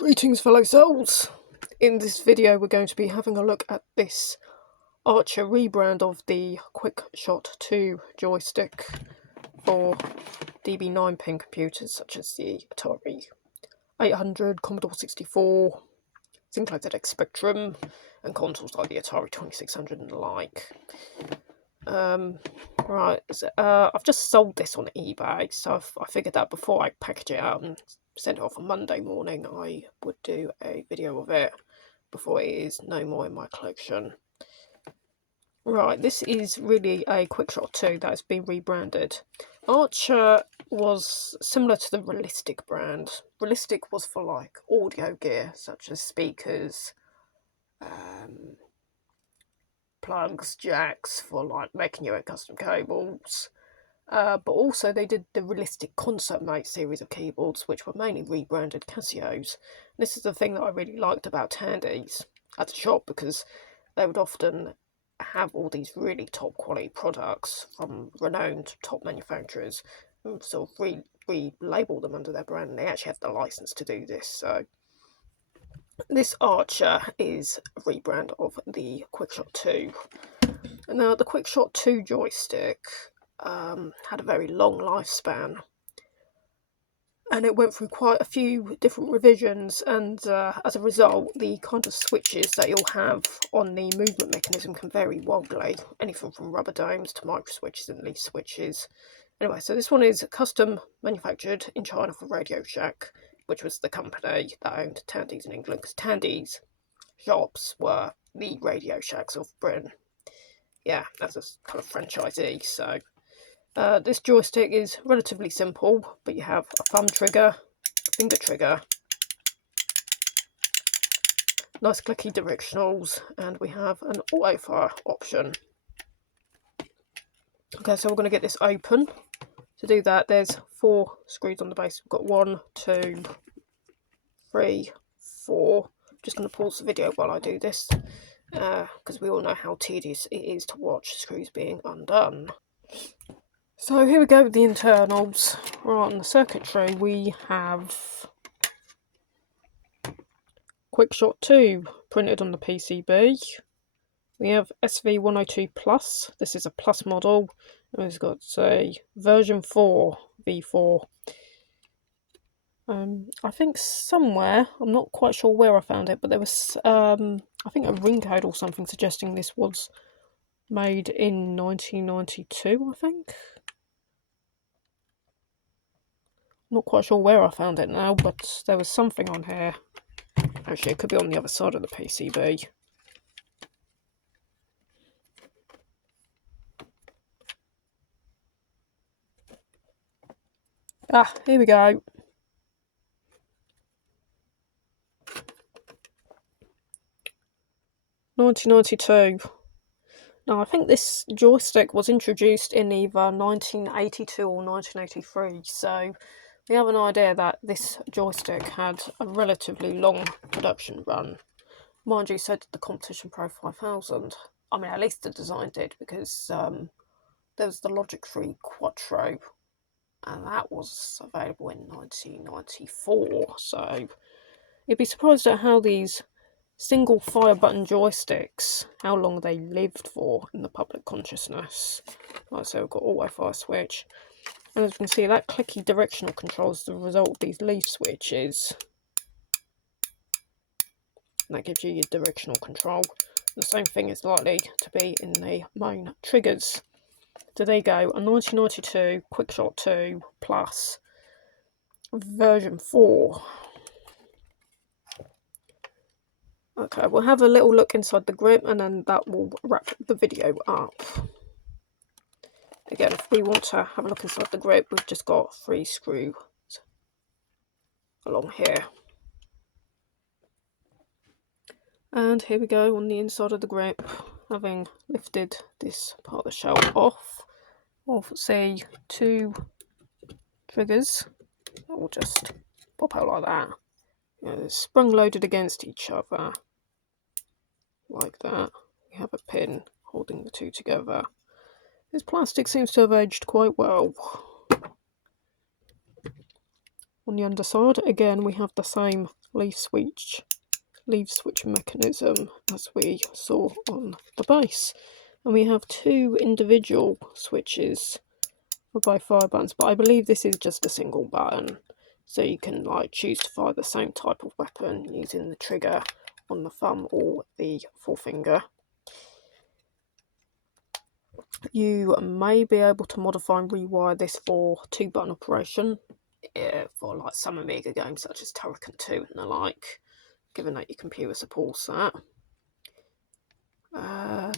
Greetings fellow souls! In this video we're going to be having a look at this Archer rebrand of the Quickshot II joystick for DB9 pin computers such as the Atari 800, Commodore 64, Sinclair ZX Spectrum and consoles like the Atari 2600 and the like. I've just sold this on eBay, so I figured that before I package it out and send it off on Monday morning, I would do a video of it before it is no more in my collection. Right, this is really a Quickshot 2 that has been rebranded. Archer was similar to the Realistic brand. Realistic was for like audio gear such as speakers, plugs, jacks for like making your own custom cables. But also they did the Realistic Concert Mate series of keyboards, which were mainly rebranded Casios. This is the thing that I really liked about Tandy's at the shop, because they would often have all these really top quality products from renowned top manufacturers and sort of relabel them under their brand, and they actually have the license to do this. So this Archer is a rebrand of the Quickshot 2. Now the Quickshot 2 joystick had a very long lifespan, and it went through quite a few different revisions, and as a result the kind of switches that you'll have on the movement mechanism can vary wildly, anything from rubber domes to micro switches and leaf switches. Anyway, so this one is custom manufactured in China for Radio Shack, which was the company that owned Tandy's in England, because Tandy's shops were the Radio Shacks of Britain. Yeah, as a kind of franchisee. So this joystick is relatively simple, but you have a thumb trigger, a finger trigger, nice clicky directionals, and we have an auto fire option. Okay, so we're going to get this open. To do that, there's 4 screws on the base. We've got 1, 2, 3, 4. I'm just going to pause the video while I do this, because we all know how tedious it is to watch screws being undone. So here we go with the internals. Right, on the circuitry we have Quickshot 2 printed on the PCB. We have SVI102 Plus. This is a Plus model. And it's got a version 4 V4. I think somewhere, I'm not quite sure where I found it, but there was I think a ring code or something suggesting this was made in 1992, I think. Not quite sure where I found it now, but there was something on here. Actually, it could be on the other side of the PCB. Ah, here we go. (1992). Now, I think this joystick was introduced in either 1982 or 1983, so we have an idea that this joystick had a relatively long production run. Mind you, so did the Competition Pro 5000. I mean, at least the design did, because there was the Logic 3 Quattro, and that was available in 1994. So you'd be surprised at how these single fire button joysticks, how long they lived for in the public consciousness. Like I say, we've got auto fire switch, and as you can see, that clicky directional control is the result of these leaf switches. And that gives you your directional control. The same thing is likely to be in the main triggers. So there you go, a 1992 Quickshot 2 Plus version 4. Okay, we'll have a little look inside the grip, and then that will wrap the video up. Again, if we want to have a look inside the grip, we've just got 3 screws along here. And here we go on the inside of the grip, having lifted this part of the shell off. We'll see 2 triggers that will just pop out like that. You know, they're sprung loaded against each other, like that. We have a pin holding the 2 together. This plastic seems to have aged quite well. On the underside, again, we have the same leaf switch mechanism as we saw on the base. And we have two individual switches for both fire buttons, but I believe this is just a single button. So you can like choose to fire the same type of weapon using the trigger on the thumb or the forefinger. You may be able to modify and rewire this for 2-button operation for like some Amiga games such as Turrican 2 and the like, given that your computer supports that.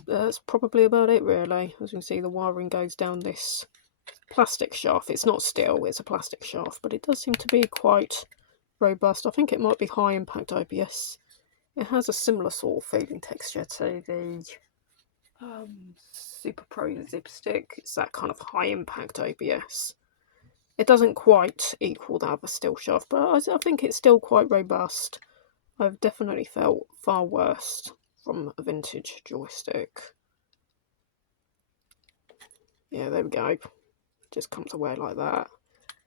That's probably about it really. As you can see, the wiring goes down this plastic shaft. It's not steel, it's a plastic shaft, but it does seem to be quite robust. I think it might be high impact OBS. It has a similar sort of feeling texture to the Super Pro Zip Stick. It's that kind of high impact OBS. It doesn't quite equal that of a steel shaft, but I think it's still quite robust. I've definitely felt far worse from a vintage joystick. Yeah, there we go. Just comes away like that.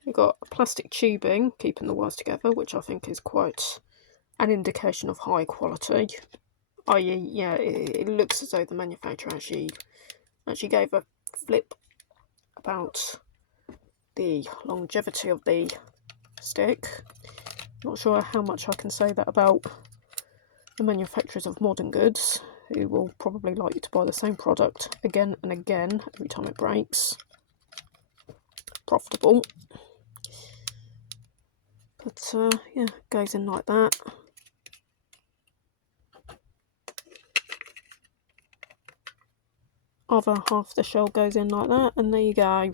We've got plastic tubing keeping the wires together, which I think is quite an indication of high quality. I.e., yeah, it looks as though the manufacturer actually gave a flip about the longevity of the stick. Not sure how much I can say that about the manufacturers of modern goods, who will probably like you to buy the same product again and again every time it breaks. Profitable. But yeah, goes in like that. Other half of the shell goes in like that, and there you go.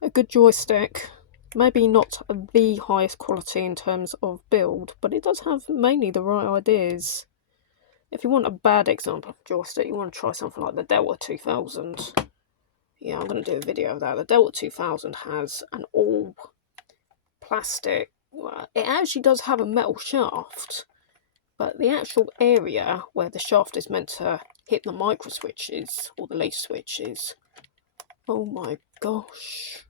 A good joystick. Maybe not the highest quality in terms of build, but it does have mainly the right ideas. If you want a bad example of joystick, you want to try something like the Delta 2000. Yeah, I'm going to do a video of that. The Delta 2000 has an all plastic. Well, it actually does have a metal shaft, but the actual area where the shaft is meant to hit the micro switches or the leaf switches, oh my gosh,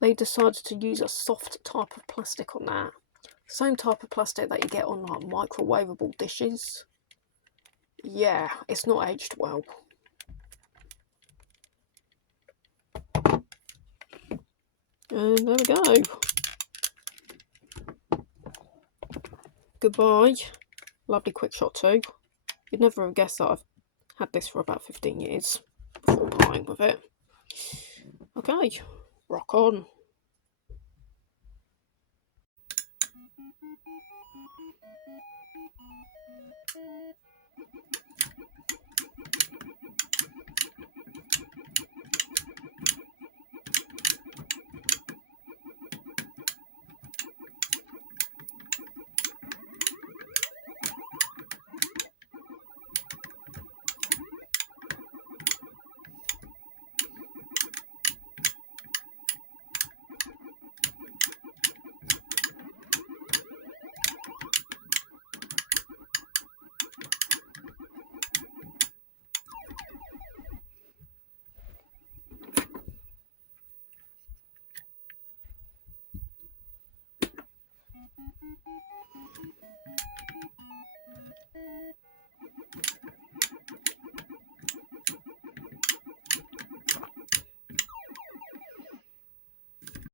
they decided to use a soft type of plastic on that. Same type of plastic that you get on like microwavable dishes. Yeah, it's not aged well. And there we go. Goodbye. Lovely Quickshot 2. You'd never have guessed that I've had this for about 15 years before playing with it. Okay, rock on.